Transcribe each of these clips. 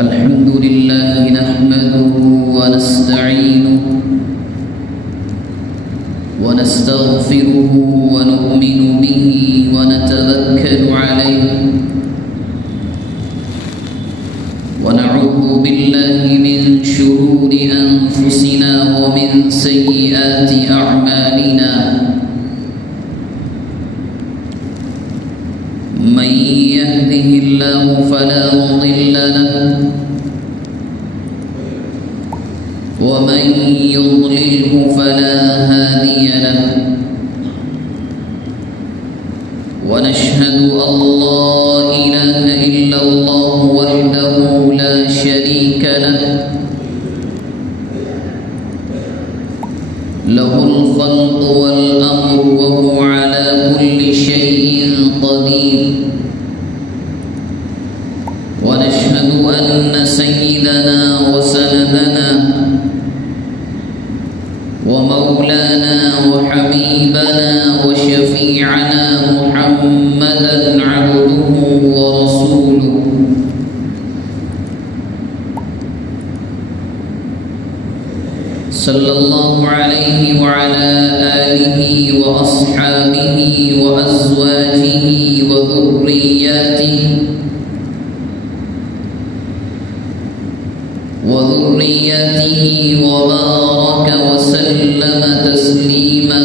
الحمد لله نحمده ونستعينه ونستغفره ونؤمن به ونتوكل عليه ونعوذ بالله من شرور أنفسنا ومن سيئات أعمالنا من يهده الله فلا مضل له ومن يضلله فلا هادي له ونشهد أن لا إله إلا الله وحده لا شريك له له الخلق والأمر وهو على كل شيء قدير ونشهد أن سيدنا وسندنا ومولانا وحبيبنا وشفيعنا محمدا عبده ورسوله صلى الله عليه وعلى آله وأصحابه وأزواجه وذرياته وبارك وسلم تسليما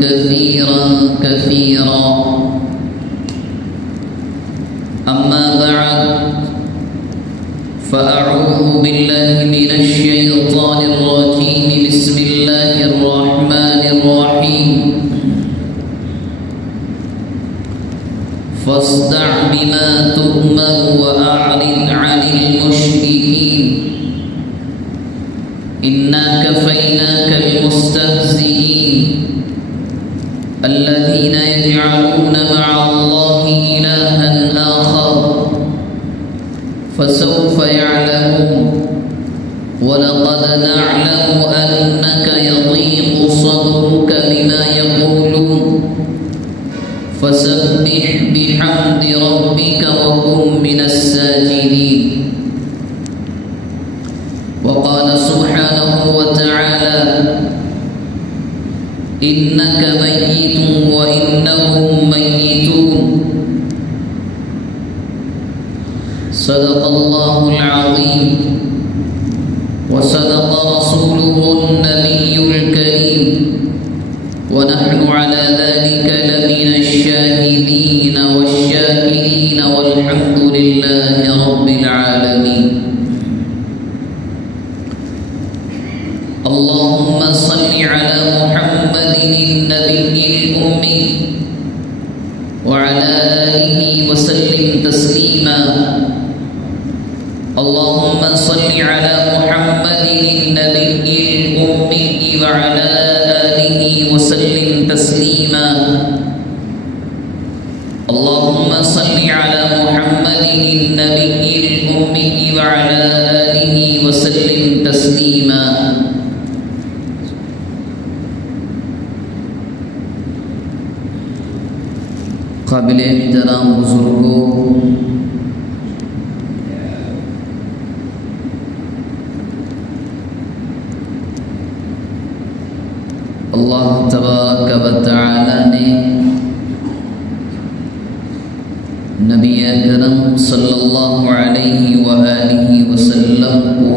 كثيرا كثيرا أما بعد فأعوذ بالله من الشيطان الرجيم بسم الله الرحمن الرحيم فاصدع بما تؤمر وأعرض عن المشركين إنا كفيناك المستهزئين الذين يجعلون مع الله إلها آخر فسوف يعلمون ولقد نعلم أنك يضيق صدرك بما يقولون فسبح بحمد ربك وكن من الساجدين وقال سبحانه وتعالى إنك ميت وإنهم ميتون صدق الله العظيم وصدق رسوله النبي الكريم ونحن على ذلك لمن الشاهدين والشاكرين والحمد لله رب العالمين اللهم صل على محمد النبي الأمي وعلى آله وسلم تسليما اللهم صل على محمد النبي الأمي وعلى آله وسلم تسليما اللهم صل على محمد النبي الأمي وعلى آله وسلم تسليما قابل احترام بزرگوں، اللہ تبارک و تعالی نے نبی اکرم صلی اللہ علیہ وآلہ وسلم کو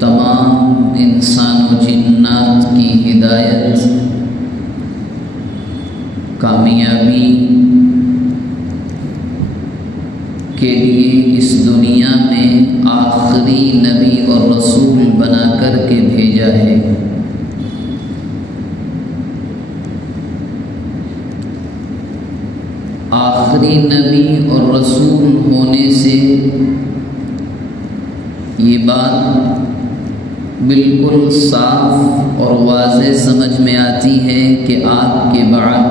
تمام انسان و جنات کی ہدایت، کامیابی کے لیے اس دنیا میں آخری نبی اور رسول بنا کر کے بھیجا ہے۔ آخری نبی اور رسول ہونے سے یہ بات بالکل صاف اور واضح سمجھ میں آتی ہے کہ آپ کے بعد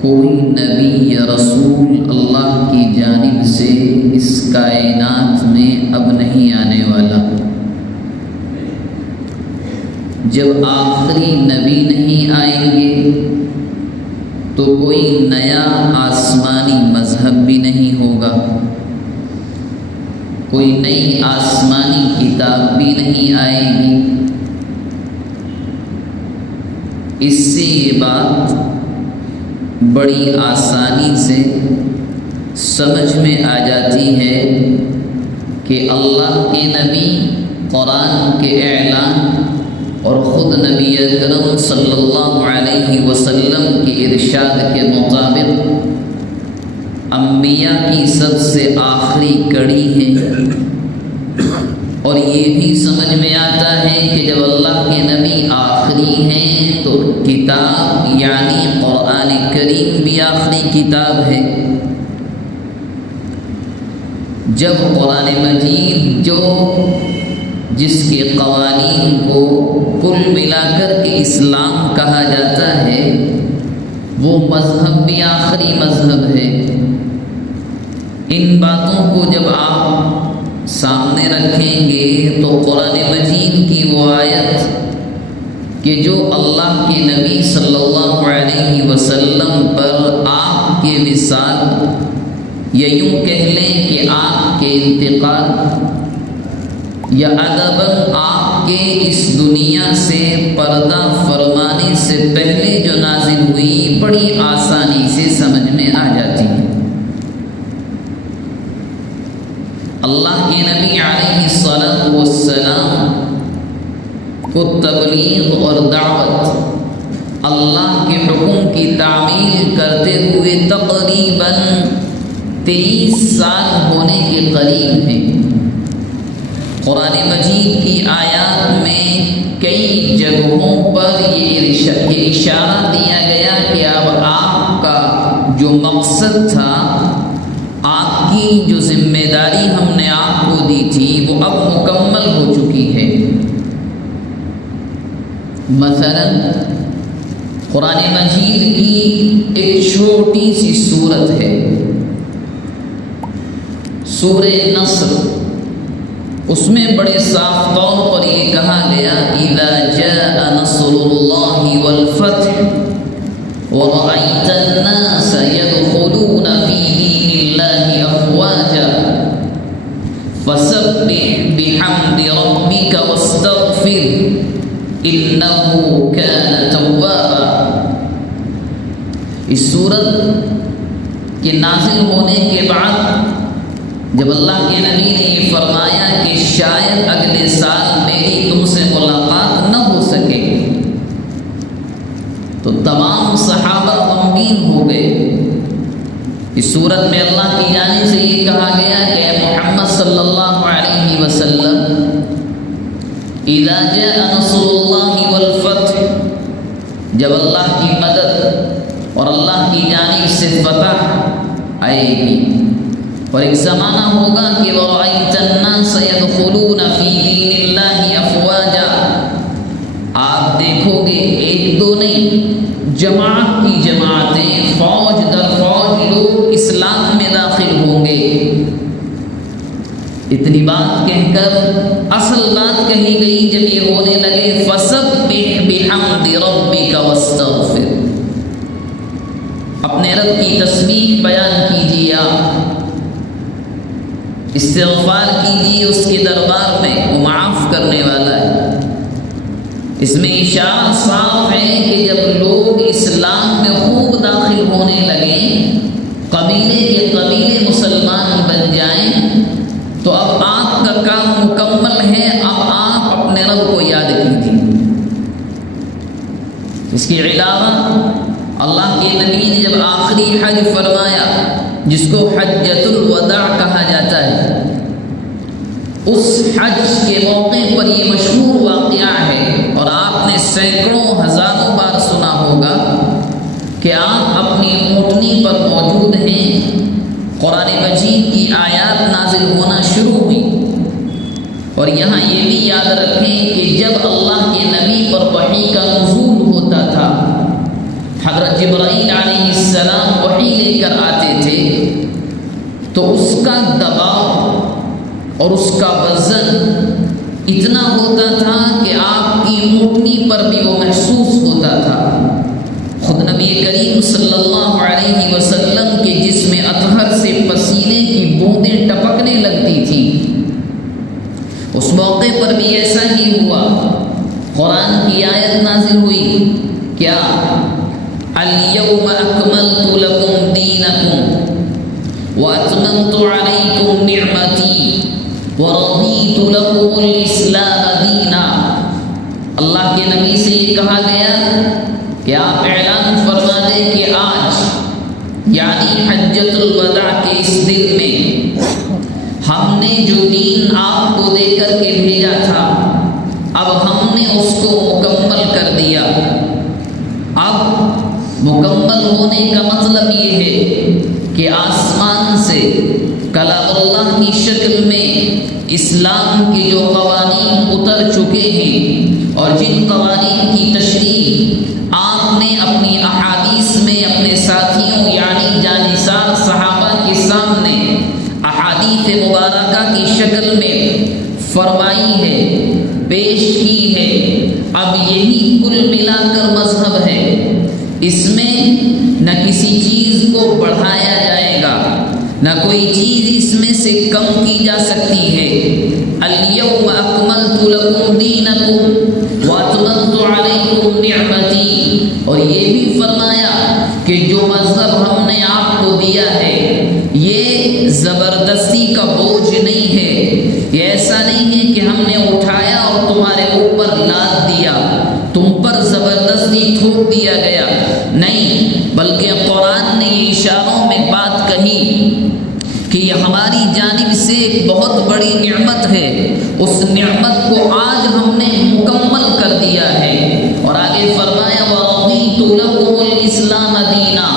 کوئی نبی یا رسول اللہ کی جانب سے اس کائنات میں اب نہیں آنے والا۔ جب آخری نبی نہیں آئیں گے تو کوئی نیا آسمانی مذہب بھی نہیں ہوگا، کوئی نئی آسمانی کتاب بھی نہیں آئے گی۔ اس سے یہ بات بڑی آسانی سے سمجھ میں آ جاتی ہے کہ اللہ کے نبی قرآن کے اعلان اور خود نبی اکرم صلی اللہ علیہ وسلم کے ارشاد کے مطابق انبیاء کی سب سے آخری کڑی ہے۔ اور یہ بھی سمجھ میں آتا ہے کہ جب اللہ کے نبی آخری ہیں تو کتاب یعنی قرآن کریم بھی آخری کتاب ہے۔ جب قرآن مجید جس کے قوانین کو کل ملا کر کے اسلام کہا جاتا ہے، وہ مذہب بھی آخری مذہب ہے۔ ان باتوں کو جب آپ سامنے رکھیں گے تو قرآن مجید کی وہ آیت کہ جو اللہ کے نبی صلی اللہ علیہ وسلم پر آپ کے وصال یا یوں کہہ لیں کہ آپ کے انتقال یا ادباً آپ کے اس دنیا سے پردہ فرمانے سے پہلے جو نازل ہوئی، بڑی آسانی سے سمجھ میں آ جاتی ہے۔ اللہ کے نبی علیہ الصلاۃ والسلام کو تبلیغ اور دعوت اللہ کے حکم کی تعمیل کرتے ہوئے تقریباً 23 سال ہونے کے قریب ہیں۔ قرآن مجید کی آیات میں کئی جگہوں پر یہ اشارہ دیا گیا کہ اب آپ کا جو مقصد تھا، آپ کی جو ذمہ داری ہم نے آپ کو دی تھی، وہ اب مکمل ہو چکی ہے۔ مثلا قرآن مجید کی ایک چھوٹی سی سورت ہے، سورہ نصر، اس میں بڑے صاف طور پر یہ کہا گیا اذا جاء نصر اللہ والفتح ورأيت الناس يدخلون في دين الله أفواجا فسبح بحمد ربك واستغفر إنه كان توابا۔ اس سورت کے نازل ہونے کے بعد جب اللہ کے نبی نے یہ فرمایا کہ شاید اگلے سال میری تم سے ملاقات نہ ہو سکے، تو تمام صحابہ غمگین ہو گئے۔ اس صورت میں اللہ کی جانب سے یہ کہا گیا کہ اے محمد صلی اللہ علیہ وسلم اذا جاء نصر اللہ والفتح، جب اللہ کی مدد اور اللہ کی جانب سے فتح آئے گی، اور ایک زمانہ ہوگا کہ وَرَأَيْتَ النَّاسَ يَدْخُلُونَ فِي دِينِ اللَّهِ أَفْوَاجًا، آپ دیکھو گے ایک دو نہیں، جماعت کی جماعتیں، فوج در فوج لوگ اسلام میں داخل ہوں گے۔ اتنی بات کہہ کر اصل بات کہی گئی جب یہ ہونے لگے فَسَبِّحْ بِحَمْدِ رَبِّكَ وَاسْتَغْفِرْ، اپنے رب کی تسبیح بیان کیجیے، استغفار کیجیے اس کے دربار میں، وہ معاف کرنے والا ہے۔ اس میں اشارہ صاف ہے کہ جب لوگ اسلام میں خوب داخل ہونے لگیں، قبیلے کے قبیلے مسلمان بن جائیں، تو اب آپ کا کام مکمل ہے، اب آپ اپنے رب کو یاد کیجیے۔ اس کے علاوہ اللہ کے نبی نے جب آخری حج فرمایا، جس کو حجۃ الوداع کہا جاتا ہے، اس حج کے موقع پر یہ مشہور واقعہ ہے، اور آپ نے سینکڑوں ہزاروں بار سنا ہوگا کہ آپ اپنی اونٹنی پر موجود ہیں، قرآن مجید کی آیات نازل ہونا شروع ہوئی۔ اور یہاں یہ بھی یاد رکھیں کہ جب اللہ کے نبی پر وحی کا نزول ہوتا تھا، حضرت جبرائیل علیہ السلام وحی لے کر آتے تھے، تو اس کا دباؤ اور اس کا وزن اتنا ہوتا تھا کہ آپ کی اونٹنی پر بھی وہ محسوس ہوتا تھا۔ خود نبی نبی کریم صلی اللہ علیہ وسلم کے جسم اطہر سے پسینے کی بوندیں ٹپکنے لگتی تھی، اس موقع پر بھی ایسا ہی ہوا۔ قرآن کی آیت نازل ہوئی، کیا اليوم اکملت لکم دینکم واتممت علیکم نعمتی ورضیت لکم الاسلام دینا۔ اللہ کے نبی سے یہ کہا گیا کہ آپ اعلان فرما دیں کہ آج یعنی حجۃ الوداع کے اس دن میں ہم نے جو دین آپ کو دے کر کے بھیجا تھا، اب ہم نے اس کو مکمل کر دیا۔ اب مکمل ہونے کا مطلب یہ ہے کہ آسمان سے کلام اللہ کی شکل میں اسلام کے جو قوانین اتر چکے ہیں اور جن قوانین کی تشریح آپ نے اپنی احادیث میں اپنے ساتھیوں یعنی جانثار صحابہ کے سامنے احادیث مبارکہ کی شکل میں فرمائی ہے، پیش کی ہے، اب یہی کل ملا کر مذہب ہے۔ اس میں نہ کسی چیز کو بڑھایا جائے گا، نہ کوئی چیز اس میں سے کم کی جا سکتی ہے۔ الیوم اکملت لکم دینکم واتممت علیکم نعمتی، اور یہ بھی فرمایا کہ جو مذہب ہم نے آپ کو دیا ہے یہ زبردستی کا بوجھ نہیں ہے، یہ ایسا نہیں ہے کہ ہم نے اٹھایا اور تمہارے اوپر لاد دیا، تم پر زبردستی تھوپ دیا گیا، نہیں، بلکہ قرآن نے اشاروں میں بات کہی کہ یہ ہماری جانب سے ایک بہت بڑی نعمت ہے، اس نعمت کو آج ہم نے مکمل کر دیا ہے۔ اور آگے فرمایا وَرَضِيتُ لَكُمُ الْإِسْلَامَ دِينًا،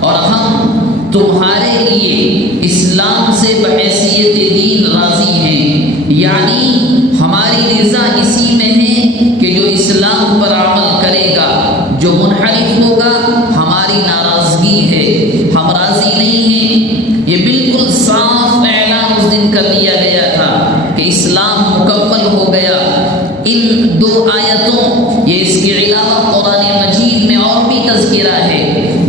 اور ہم تمہارے لیے اسلام سے بحیثیت دین راضی ہیں، یعنی ہماری رضا اسی میں ہے کہ جو اسلام پر عمل کرے گا، جو منحرف ہوگا ہماری ناراضگی ہے، ہم راضی نہیں ہیں۔ یہ بالکل صاف اعلان اس دن کر دیا گیا تھا کہ اسلام مکمل ہو گیا۔ ان دو آیتوں، یہ اس کے علاوہ قرآن مجید میں اور بھی تذکرہ ہے۔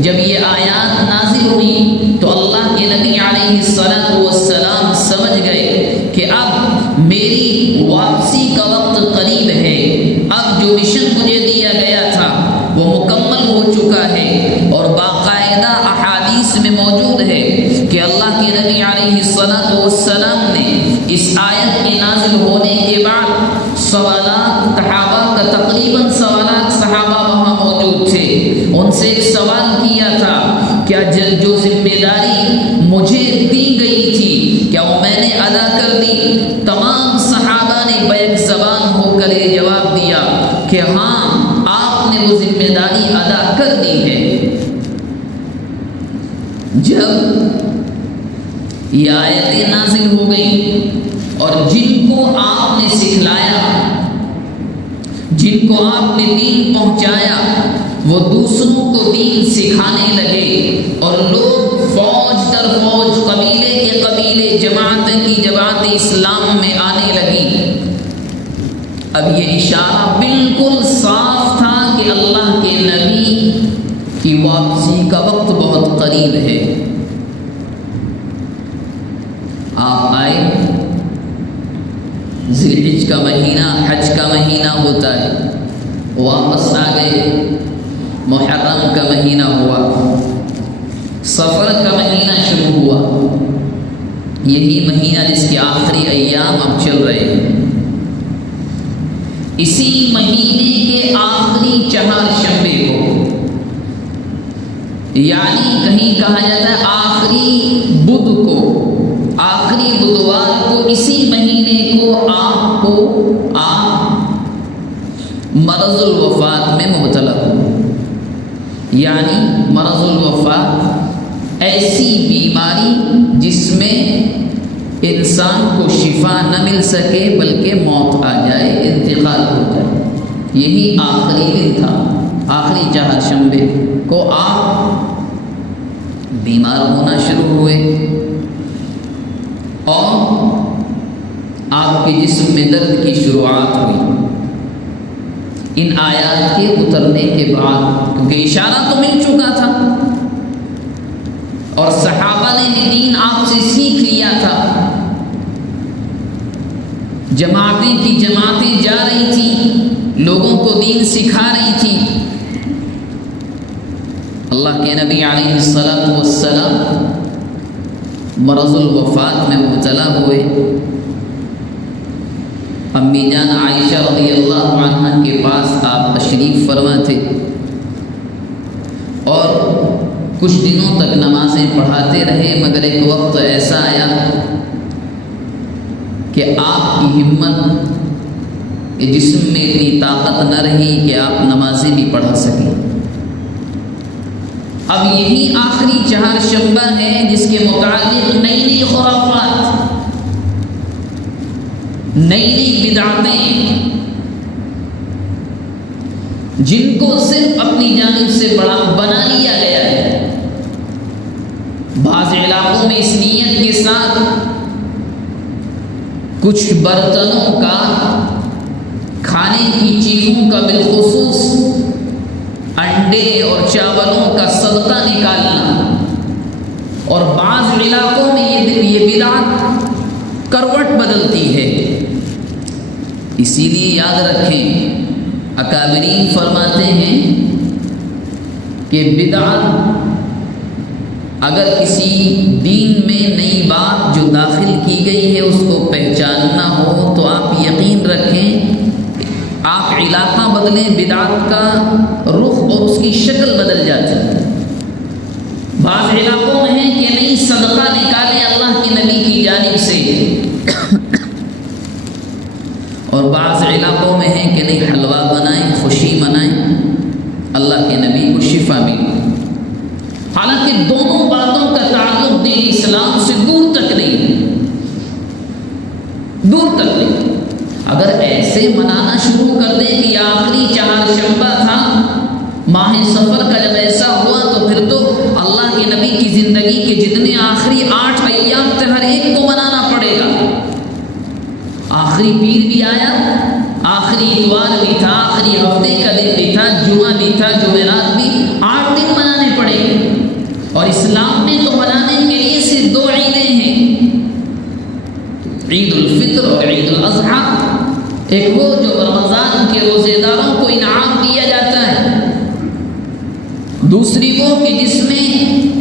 جب یہ آیات نازل ہوئی تو اللہ کے نبی علیہ الصلاۃ والسلام سمجھ گئے کہ اب میری واپسی کا وقت قریب ہے، اب جو مشن مجھے دیا گیا تھا وہ مکمل ہو چکا ہے، اور باقاعدہ احادیث میں موجود ہے کہ اللہ کے نبی علیہ الصلاۃ والسلام نے اس آیت کے نازل ہونے کے بعد سوالات صحابہ کا تقریباً سوالات صحابہ وہاں موجود تھے، ان سے ایک سوال کیا تھا، کیا جو ذمہ داری مجھے دی گئی تھی کیا وہ میں نے ادا کر دی؟ تمام صحابہ نے بیک زبان ہو کر یہ جواب دیا کہ ہاں، آپ نے وہ ذمہ داری ادا کر دی ہے۔ جب یہ آیتیں نازل ہو گئیں اور جن کو آپ نے سکھلایا، جن کو آپ نے دین پہنچایا، وہ دوسروں کو دین سکھانے لگے، اور لوگ فوج در فوج، قبیلے کے قبیلے، جماعتیں کی جماعتیں اسلام میں آنے لگی۔ اب یہ اشارہ بالکل صاف تھا کہ اللہ کے نبی کی واپسی کا وقت بہت قریب ہے۔ آپ آئے، ذی الحج کا مہینہ حج کا مہینہ ہوتا ہے، واپس آ گئے، محرم کا مہینہ ہوا، صفر کا مہینہ شروع ہوا، یہی مہینہ جس کے آخری ایام اب چل رہے ہیں۔ اسی مہینے کے آخری چہارشنبے کو، یعنی کہیں کہا جاتا ہے آخری بدھ کو، آخری بدھوار کو، اسی مہینے کو آپ مرض الوفات میں مبتلا ہو، یعنی مرض الوفات ایسی بیماری جس میں انسان کو شفا نہ مل سکے بلکہ موت آ جائے، انتقال ہو جائے۔ یہی آخری دن تھا، آخری چہارشنبے کو آپ بیمار ہونا شروع ہوئے اور آپ کے جسم میں درد کی شروعات ہوئی۔ ان آیات کے اترنے کے بعد، کیونکہ اشارہ تو مل چکا تھا اور صحابہ نے دین آپ سے سیکھ لیا تھا، جماعتیں کی جماعتیں جا رہی تھیں، لوگوں کو دین سکھا رہی تھیں۔ اللہ کے نبی علیہ السلام مرض الوفات میں مبتلا ہوئے۔ امی جان عائشہ رضی اللہ عنہ کے پاس آپ تشریف فرما تھے اور کچھ دنوں تک نمازیں پڑھاتے رہے، مگر ایک وقت ایسا آیا کہ آپ کی ہمت جسم میں اتنی طاقت نہ رہی کہ آپ نمازیں بھی پڑھا سکیں۔ اب یہی آخری چہارشنبہ ہے جس کے متعلق نئی نئی خرافات، نئی نئی بدعتیں، جن کو صرف اپنی جانب سے بنا لیا گیا ہے۔ بعض علاقوں میں اس نیت کے ساتھ کچھ برتنوں کا، کھانے کی چیزوں کا، بالخصوص انڈے اور چاولوں کا صدقہ نکالنا، اور بعض علاقوں میں یہ بدعت کروٹ بدلتی ہے۔ اسی لیے یاد رکھیں، اکابرین فرماتے ہیں کہ بدعت اگر کسی دین میں نئی بات جو داخل کی گئی ہے اس کو پہچاننا ہو تو آپ یقین رکھیں، آپ علاقہ بدلیں، بدعت کا رخ اور اس کی شکل بدل جاتی ہے۔ بعض علاقوں میں ہے کہ نہیں صدقہ نکالیں اللہ کے نبی کی جانب سے، اور بعض علاقوں میں ہے کہ نہیں حلوہ بنائیں، خوشی منائیں، اللہ کے نبی کو شفا ملے۔ حالانکہ دونوں باتوں کا تعلق دین اسلام سے دور تک نہیں، دور تک نہیں۔ اگر ایسے منانا شروع کر دیں کہ یہ آخری چہارشنبہ تھا ماہ سفر کا، جب ایسا ہوا تو پھر تو اللہ کے نبی کی زندگی کے جتنے آخری 8 ایام تھے ہر ایک کو منانا پڑے گا۔ آخری پیر بھی آیا، آخری اتوار بھی تھا، آخری ہفتے کا دن بھی تھا، جمعہ بھی تھا، جمعرات بھی، 8 دن منانے پڑے گے۔ اور اسلام میں تو منانے کے لیے صرف 2 عیدیں ہیں، عید الفطر اور عید الاضحیٰ۔ ایک وہ جو رمضان کے روزے داروں کو انعام دیا جاتا ہے، دوسری وہ کہ جس میں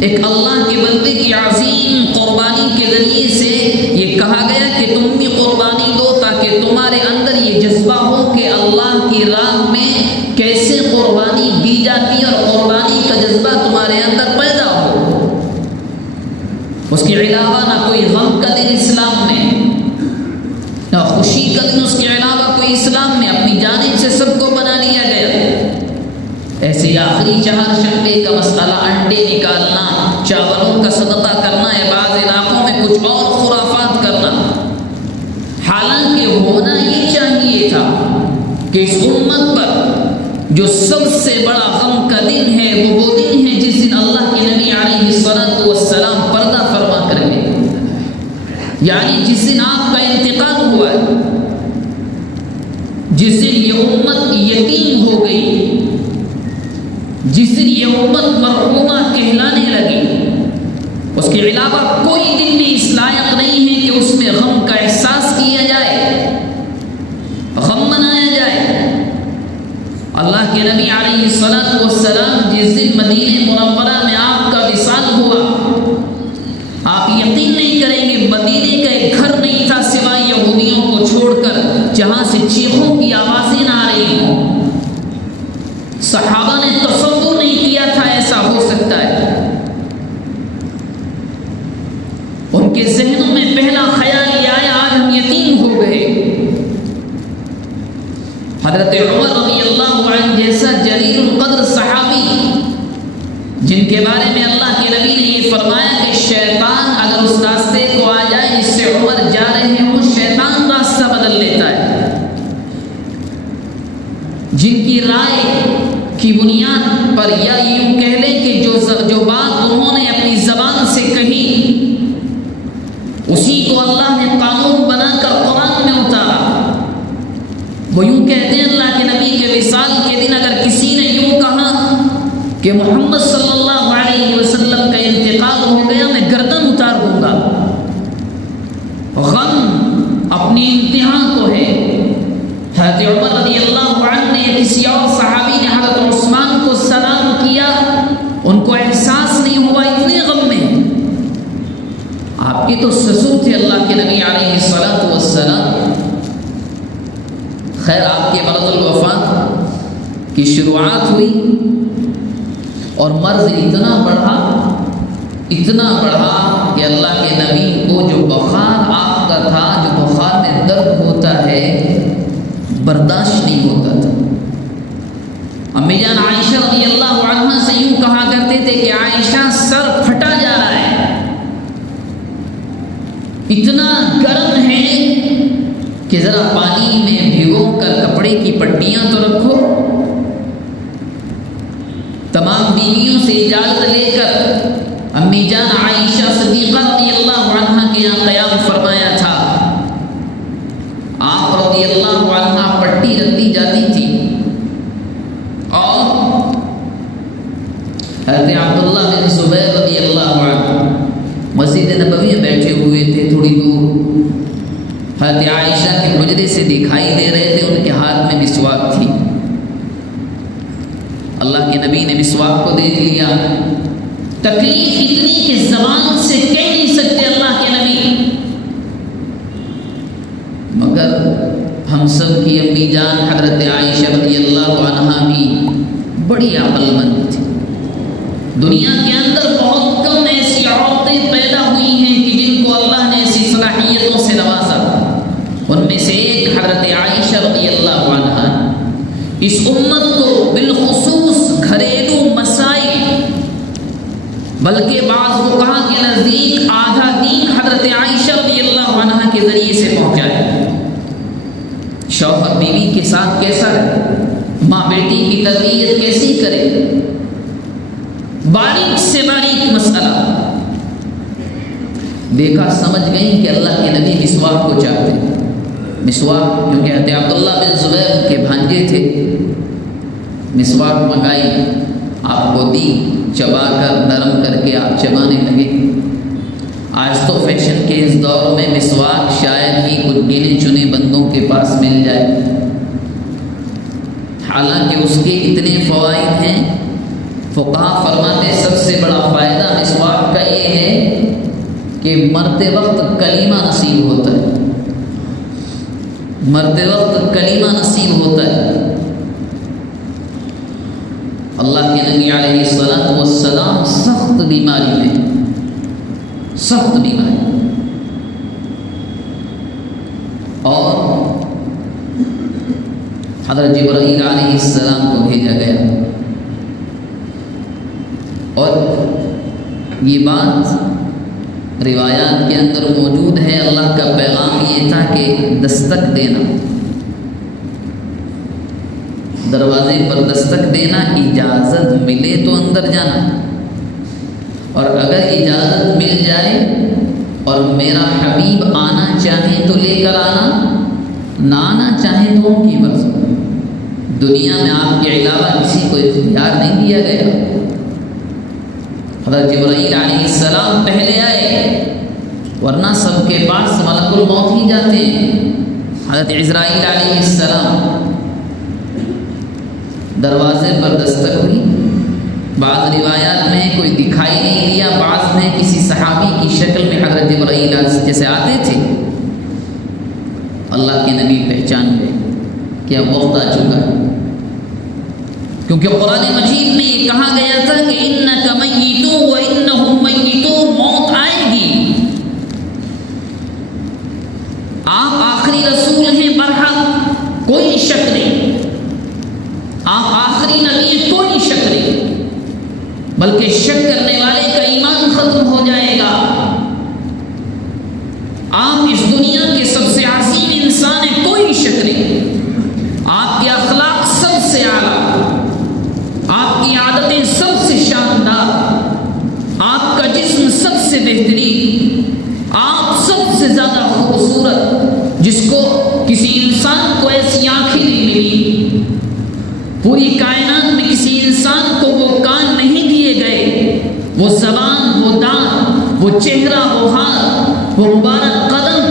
ایک اللہ کے بندے کی عظیم قربانی کے ذریعے سے یہ کہا گیا کہ تم بھی قربانی دو، تاکہ تمہارے اندر یہ جذبہ ہو کہ اللہ کی راہ میں کیسے قربانی دی جاتی ہے، اور قربانی کا جذبہ تمہارے اندر پیدا ہو۔ اس کے علاوہ نہ کوئی غم کا دن اسلام میں، نہ خوشی کا دن اس کے علاوہ کوئی اسلام میں، اپنی جانب سے سب کو بنا لیا گیا۔ ایسے آخری چہارشنبے کا مسئلہ انڈے نکالنا، چاولوں کا صدقہ کرنا ہے، بعض علاقوں میں کچھ اور خرافات کرنا۔ حالانکہ ہونا یہ چاہیے تھا کہ اس امت پر جو سب سے بڑا غم کا دن ہے وہ دن ہے جس دن اللہ کے نبی علیہ السلام پردہ فرما کریں گے، یعنی جس دن آپ کا انتقال ہوا ہے، جس دن یہ امت یتیم ہو گئی، جس دن یہ امت مرحومہ کہلانے لگی، اس کے علاوہ کوئی دن بھی اس لائق نہیں ہے کہ اس میں غم کا احساس کیا جائے، غم منایا جائے۔ اللہ کے نبی علیہ السلام جس دن مدینہ منورہ میں آپ کا وصال ہوا، آپ یقین نہیں کریں گے مدینے کا ایک گھر نہیں تھا سوائے یہودیوں کو چھوڑ کر جہاں سے چیخوں کی آوازیں نہ آ رہی ہوں۔ صحابہ نے تصور نہیں کیا تھا ایسا ہو سکتا ہے۔ ان کے ذہنوں میں پہلا خیال یہ آیا آج ہم یتیم ہو گئے۔ حضرت عمر رضی اللہ عنہ جیسا جلیل القدر صحابی، جن کے بارے میں اللہ کے نبی نے یہ فرمایا کہ شیطان اگر اس راستے کو آ جائے جس سے عمر جا رہے ہوں، شیطان راستہ بدل لیتا ہے، جن کی رائے کی بنیاد پر یا یوں کہہ لیں کہ جو بات انہوں نے اپنی زبان سے کہی اسی کو اللہ نے قانون بنا کر قرآن میں اتارا۔ وہ یوں کہتے ہیں اللہ کے نبی کے وصال کہ محمد صلی اللہ علیہ وسلم کا انتقال ہو گیا، میں گردن اتار دوں گا۔ غم اپنی انتہا کو ہے۔ حضرت عمر رضی اللہ عنہ نے کسی اور صحابی نے حضرت عثمان کو سلام کیا، ان کو احساس نہیں ہوا، اتنے غم میں۔ آپ کے تو سسر تھے اللہ کے نبی علیہ الصلوۃ والسلام۔ خیر، آپ کے مرض الوفات کی شروعات ہوئی اور مرض اتنا بڑھا کہ اللہ کے نبی کو جو بخار آپ کا تھا، جو بخار میں درد ہوتا ہے، برداشت نہیں ہوتا تھا۔ امی جان عائشہ رضی اللہ عنہ سے یوں کہا کرتے تھے کہ عائشہ سر پھٹا جا رہا ہے، اتنا گرم ہے کہ ذرا پانی میں بھگو کر کپڑے کی پٹیاں تو رکھو۔ تمام بیویوں سے اجازت لے کر امی جان عائشہ صدیقہ رضی اللہ عنہ کے یہاں قیام فرمایا تھا۔ آپ رضی اللہ عنہ پٹی رکھتی جاتی تھی اور حضرت عبداللہ بن زبیر رضی اللہ عنہ مسجد نبوی میں بیٹھے ہوئے تھے، تھوڑی دور حضرت عائشہ کے حجرے سے دکھائی دے رہے تھے، ان کے ہاتھ میں مسواک تھی۔ اللہ کے نبی نے مسواک کو دیکھ لیا۔ تکلیف اتنی کہ زبان سے کہہ نہیں سکتے اللہ کے نبی، مگر ہم سب کی امی جان حضرت عائشہ رضی اللہ عنہا بھی بڑی عقل مند تھی۔ دنیا کے اندر بہت کم ایسی عورتیں پیدا ہوئی ہیں کہ جن کو اللہ نے ایسی صلاحیتوں سے نوازا، ان میں سے ایک حضرت عائشہ رضی اللہ عنہا۔ اس امت کو بالخصوص گھریلو مسائل، بلکہ بعض فقہا کے نزدیک آدھا دین حضرت عائشہ رضی اللہ عنہا کے ذریعے سے پہنچا ہے۔ شوہر بیوی کے ساتھ کیسا رہے، ماں بیٹی کی تربیت کیسی کرے، باریک سے باریک مسئلہ دیکھا، سمجھ گئی کہ اللہ کے نبی مسواک کو چاہتے۔ مسواک کیونکہ حضرت عبداللہ بن زبیر کے بھانجے تھے، مسواک منگائی، آپ کو دی، چبا کر نرم کر کے آپ چبانے لگے۔ آج تو فیشن کے اس دور میں مسواک شاید ہی کچھ گنے چنے بندوں کے پاس مل جائے، حالانکہ اس کے اتنے فوائد ہیں۔ فقہا فرماتے سب سے بڑا فائدہ مسواک کا یہ ہے کہ مرتے وقت کلمہ نصیب ہوتا ہے، مرتے وقت کلمہ نصیب ہوتا ہے۔ اللہ کے نبی علیہ الصلوۃ والسلام سخت بیماری میں، سخت بیماری، اور حضرت جبرائیل علیہ السلام کو بھیجا گیا، اور یہ بات روایات کے اندر موجود ہے۔ اللہ کا پیغام یہ تھا کہ دستک دینا، دروازے پر دستک دینا، اجازت ملے تو اندر جانا، اور اگر اجازت مل جائے اور میرا حبیب آنا چاہے تو لے کر آنا، نہ آنا چاہے تو ان کی مرضی۔ دنیا میں آپ کے علاوہ کسی کو اختیار نہیں دیا گیا۔ حضرت جبرائیل علیہ السلام پہلے آئے، ورنہ سب کے پاس ملک الموت ہی جاتے ہیں۔ حضرت عزرائیل علیہ السلام، دروازے پر دستک ہوئی، بعض روایات میں کوئی دکھائی نہیں دیا، بعض میں کسی صحابی کی شکل میں حضرت جبرائیل جیسے آتے تھے۔ اللہ کے نبی پہچان گئے کہ اب وقت آ چکا ہے، کیونکہ قرآن مجید میں یہ کہا گیا تھا کہ انک میت و انہم میتون، موت آئے گی۔ آپ آخری رسول ہیں برحق، کوئی شک نہیں، آپ آخری نبی ہیں، کوئی شک نہیں، بلکہ شک کرنے والے کا ایمان ختم ہو جائے گا۔ آپ اس دنیا کے سب سے عظیم انسان ہیں، کوئی شک نہیں، آپ کے اخلاق سب سے اعلیٰ، آپ کی عادتیں سب سے شاندار، آپ کا جسم سب سے بہترین، آپ سب سے زیادہ خوبصورت، جس کو کسی انسان کو ایسی آنکھیں نہیں ملی، پوری کائنات میں کسی انسان کو وہ کان نہیں وہ زبان، وہ دانت، وہ چہرہ، وہ ہاتھ، وہ مبارک قدم،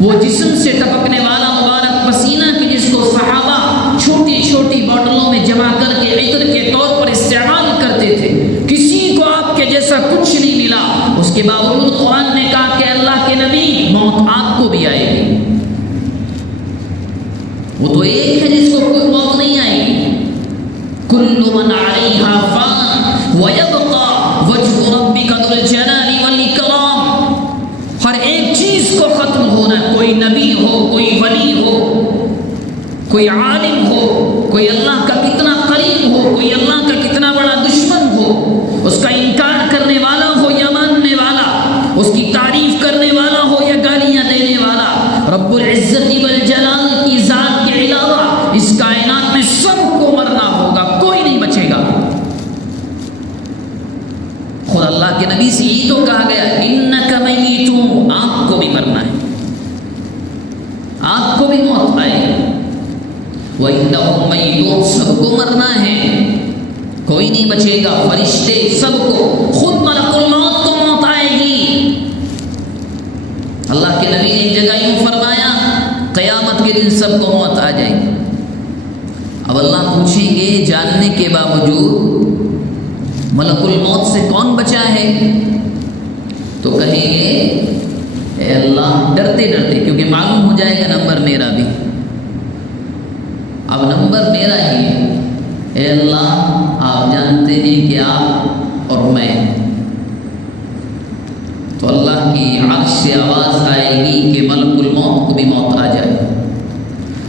وہ جسم سے ٹپکنے والا مبارک پسینہ کہ جس کو صحابہ چھوٹی چھوٹی بوتلوں میں جمع کر کے عطر کے طور پر استعمال کرتے تھے، کسی کو آپ کے جیسا کچھ نہیں ملا، اس کے باوجود قرآن نے کہا کہ اللہ کے نبی موت آپ کو بھی آئے گی۔ وہ تو ایک ہے جس کو کوئی موت نہیں آئے گی۔ کل من علیہا فان ویبقى وجہ ربک ذو الجلال والاکرام، ہر ایک چیز کو ختم ہونا، کوئی نبی ہو، کوئی ولی ہو، کوئی عالم ہو، کوئی اللہ کا کتنا قریب ہو، کوئی اللہ کا کتنا بڑا دشمن ہو، اس کا انکار کرنے والا ہو یا ماننے والا، اس کی تعریف کرنے والا ہو یا گالیاں دینے والا، رب العزت والجلال کی ذات کے علاوہ اس کائنات میں سب کو مرنا ہوگا، کوئی نہیں بچے گا۔ خود اللہ کے نبی سے یہ تو کہا گیا انک میت، آپ کو بھی مرنا ہے، آپ کو بھی موت آئے گی۔ وَإِنَّهُمْ مَيِّتُونَ، سب کو مرنا ہے، کوئی نہیں بچے گا، فرشتے سب کو، خود ملک الموت کو موت آئے گی۔ اللہ کے نبی نے ایک جگہ یوں فرمایا قیامت کے دن سب کو موت آ جائے گی۔ اب اللہ پوچھیں گے جاننے کے باوجود ملک الموت سے کون بچا ہے؟ تو کہیں گے اے اللہ، ڈرتے ڈرتے، کیونکہ معلوم ہو جائے گا نمبر میرا بھی، اب نمبر میرا ہی ہے، اے اللہ آپ جانتے ہیں کہ آپ اور میں، تو اللہ کی عرش سے آواز آئے گی کہ ملک الموت کو بھی موت آ جائے،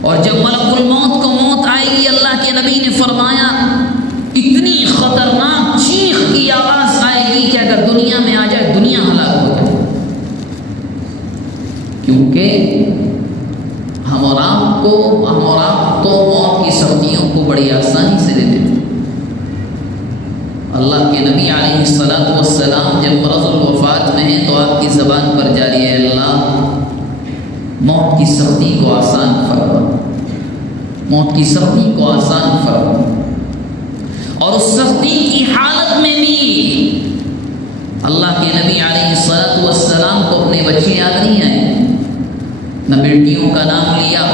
اور جب ملک الموت کو موت آئے گی اللہ کے نبی نے فرمایا اتنی خطرناک چیخ کی آواز آئے گی کہ اگر دنیا میں آ جائے دنیا ہلاک ہو جائے، کیونکہ ہم اور آپ تو موت کی سختیوں کو بڑی آسانی سے لیتے تھے۔ اللہ کے نبی علیہ الصلوۃ والسلام جب مرض الوفات میں ہیں تو آپ کی زبان پر جاری ہے اللہ موت کی سختی کو آسان فرما، موت کی سختی کو آسان فرما۔ اور اس سختی کی حالت میں بھی اللہ کے نبی علیہ الصلوۃ والسلام کو اپنے بچے یاد نہیں آئے، نہ بیٹیوں کا نام لیا،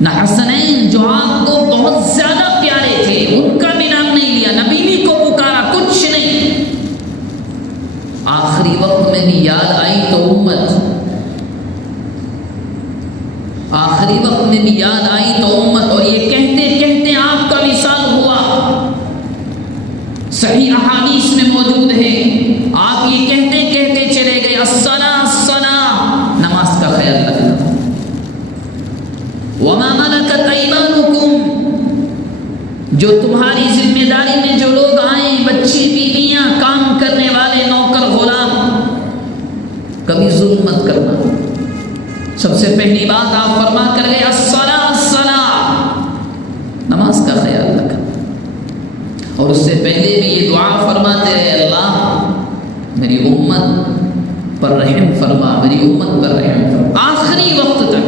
نہ حسنین جو آپ کو بہت زیادہ پیارے تھے ان کا بھی نام نہیں لیا، نہ بیوی کو پکارا، کچھ نہیں۔ آخری وقت میں بھی یاد آئی تو امت، آخری وقت میں بھی یاد آئی تو امت، اور یہ کہتے کہتے آپ کا وصال ہوا۔ صحیح احادیث میں موجود ہے، آپ یہ کہتے کہتے چلے گئے الصلاۃ الصلاۃ، نماز کا خیال رکھنا، وما ملکت ایمانکم، جو تمہاری ذمہ داری میں جو لوگ آئیں، بچی، بیویاں، کام کرنے والے، نوکر، غلام، کبھی ظلم مت کرنا۔ سب سے پہلی بات آپ فرما کر گئے الصلاۃ الصلاۃ، نماز کا خیال رکھنا، اور اس سے پہلے بھی یہ دعا فرماتے رہے اللہ میری امت پر رحم فرما، میری امت پر رحم فرما، آخری وقت تک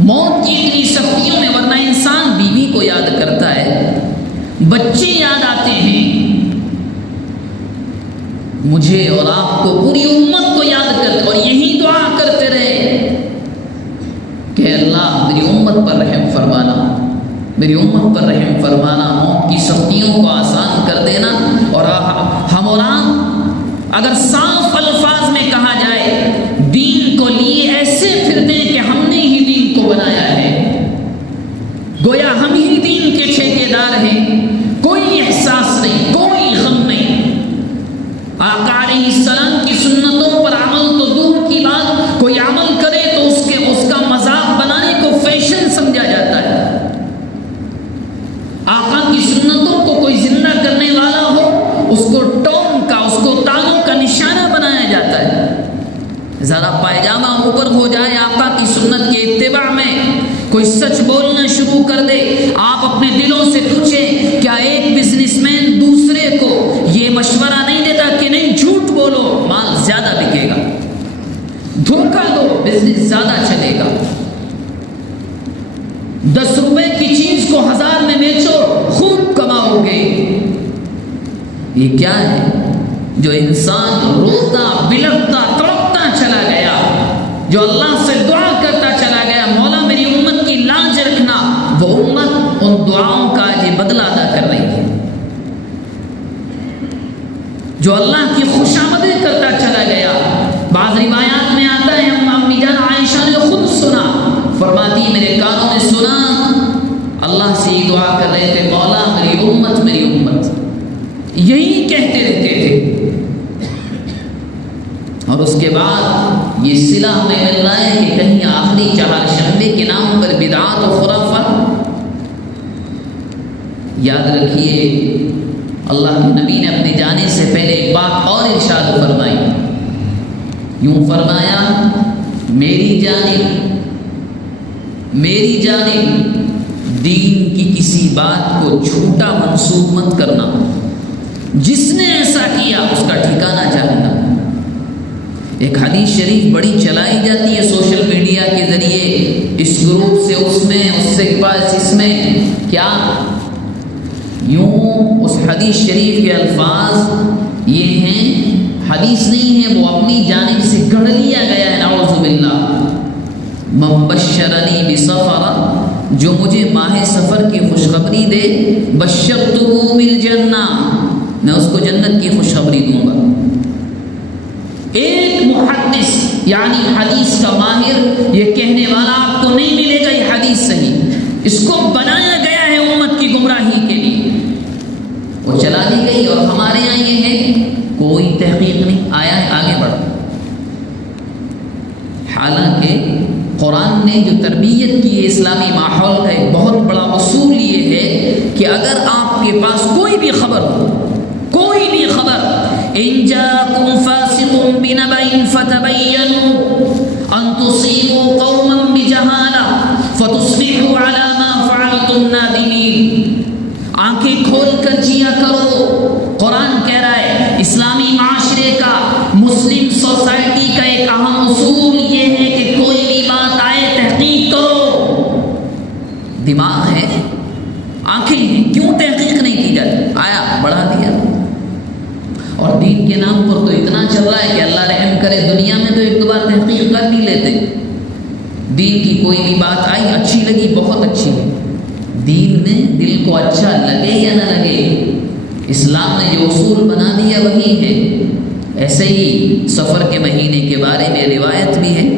موت کی اتنی سختیوں میں۔ ورنہ انسان بیوی کو یاد کرتا ہے، بچے یاد آتے ہیں، مجھے اور آپ کو، پوری امت کو یاد کرتے، اور یہی دعا کرتے رہے کہ اللہ میری امت پر رحم فرمانا، میری امت پر رحم فرمانا، موت کی سختیوں کو آسان کر دینا۔ اور ہم اور آپ اگر صاف الفاظ میں کہا جائے دین کو لیے ایسے پھرتے ہیں کہ ہم نے ہی دین کو بنایا ہے، گویا ہم ہی دین کے ٹھیکیدار ہیں، کوئی احساس نہیں، کوئی غم نہیں۔ آقا علیہ السلام کی سنتوں پر عمل تو دور کی بات، کوئی عمل کرے تو اس کا مذاق بنانے کو فیشن سمجھا جاتا ہے۔ آقا کی سنتوں کو کوئی زندہ کرنے والا ہو، اس کو ٹون کا، اس کو تانوں کا نشانہ بنایا جاتا ہے۔ ذرا پائجامہ اوپر ہو جائے آقا کی سنت کے اتباع میں، کوئی سچ بولنا شروع کر دے، آپ اپنے دلوں سے پوچھیں کیا ایک بزنس مین دوسرے کو یہ مشورہ نہیں دیتا کہ نہیں جھوٹ بولو، مال زیادہ بکے گا، دھوکہ دو، بزنس زیادہ چلے گا، 10 روپے کی چیز کو 1000 میں بیچو، خوب کماؤ گے۔ یہ کیا ہے جو انسان روتا بلکتا تڑپتا چلا گیا، جو اللہ سے دعا کرتا چلا گیا مولا میری امت کی لاج رکھنا، وہ امت ان دعاؤں کا یہ بدلہ ادا کر رہی ہے، جو اللہ کی خوشامدیں کرتا چلا گیا۔ بعض روایات میں آتا ہے ہم امی جان عائشہ نے خود سنا، فرماتی میرے کانوں نے سنا اللہ سے یہ دعا کر رہے تھے مولا میری امت میری امت، یہی کہتے رہتے تھے۔ اور اس کے بعد یہ صلہ ہمیں مل رہا ہے کہ کہیں آخری چہارشنبے کے نام پر بدعات و خرافات۔ یاد رکھیے اللہ کے نبی نے اپنے جانے سے پہلے ایک بات اور ارشاد فرمائی، یوں فرمایا میری جانب دین کی کسی بات کو جھوٹا منسوب مت کرنا، جس نے ایسا کیا اس کا ٹھکانہ جہنم۔ ایک حدیث شریف بڑی چلائی جاتی ہے سوشل میڈیا کے ذریعے، اس گروپ سے اس میں، اس سے پاس اس میں، کیا یوں اس حدیث شریف کے الفاظ یہ ہیں، حدیث نہیں ہے، وہ اپنی جانب سے گڑھ لیا گیا ہے، نعوذ باللہ۔ من بشرنی بسفر، جو مجھے ماہ سفر کی خوشخبری دے، بشرتہ بالجنہ، میں اس کو جنت کی خوشخبری دوں گا۔ ایک محدث یعنی حدیث کا ماہر یہ کہنے والا آپ کو نہیں ملے گا یہ حدیث صحیح، اس کو بنایا گیا ہے امت کی گمراہی کے لیے، وہ چلا دی گئی۔ اور ہمارے یہاں یہ ہے کوئی تحقیق نہیں، آیا ہے آگے بڑھو۔ حالانکہ قرآن نے جو تربیت کی ہے اسلامی ماحول کا ایک بہت بڑا اصول یہ ہے کہ اگر آپ کے پاس کوئی بھی خبر ہو، کوئی بھی خبر، ان جاءکم فاسق بنبأ فتبینوا ان تصیبوا قوما بجہالہ فتصبحوا علی ما فعلتم نادمین، آنکھیں کھول کر جیا کرو۔ قرآن کہہ رہا ہے اسلامی معاشرے کا، مسلم سوسائٹی کا ایک اہم اصول یہ ہے کہ کوئی بھی بات آئے تحقیق کرو۔ دماغ ہے، آنکھیں ہیں، کیوں تحقیق نہیں کی جاتی؟ آیا بڑھا دیا۔ اور دین کے نام پر تو اتنا چل رہا ہے کہ اللہ رحم کرے دنیا میں تو ایک دو بار تحقیق کر بھی لیتے، دین کی کوئی بھی بات آئی اچھی لگی بہت اچھی ہے، دین میں دل کو اچھا لگے یا نہ لگے، اسلام نے جو اصول بنا دیا وہی ہے۔ ایسے ہی سفر کے مہینے کے بارے میں روایت بھی ہے،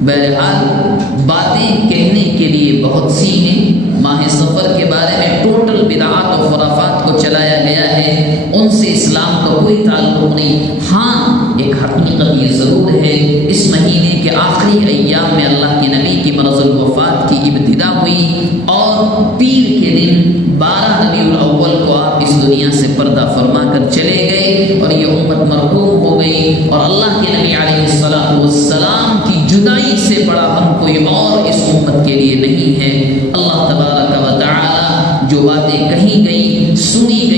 بہرحال باتیں کہنے کے لیے بہت سی ہیں، ماہ سفر کے بارے میں ٹوٹل بدعات و خرافات کو چلایا گیا ہے، ان سے اسلام کا کوئی تعلق نہیں۔ ہاں ایک حقیقت یہ ضرور ہے، اس مہینے کے آخری ایام میں اللہ کے نبی کی مرض الوفات کی ابتدا ہوئی، اور پیر کے دن 12 ربیع الاول کو آپ اس دنیا سے پردہ فرما کر چلے گئے، اور یہ امت مرحوم ہو گئی، اور اللہ کے نبی علیہ السلام کی جدائی سے بڑا غم کوئی اور اس امت کے لیے نہیں ہے۔ اللہ تبارک و تعالی جو باتیں کہی گئی، سنی گئی،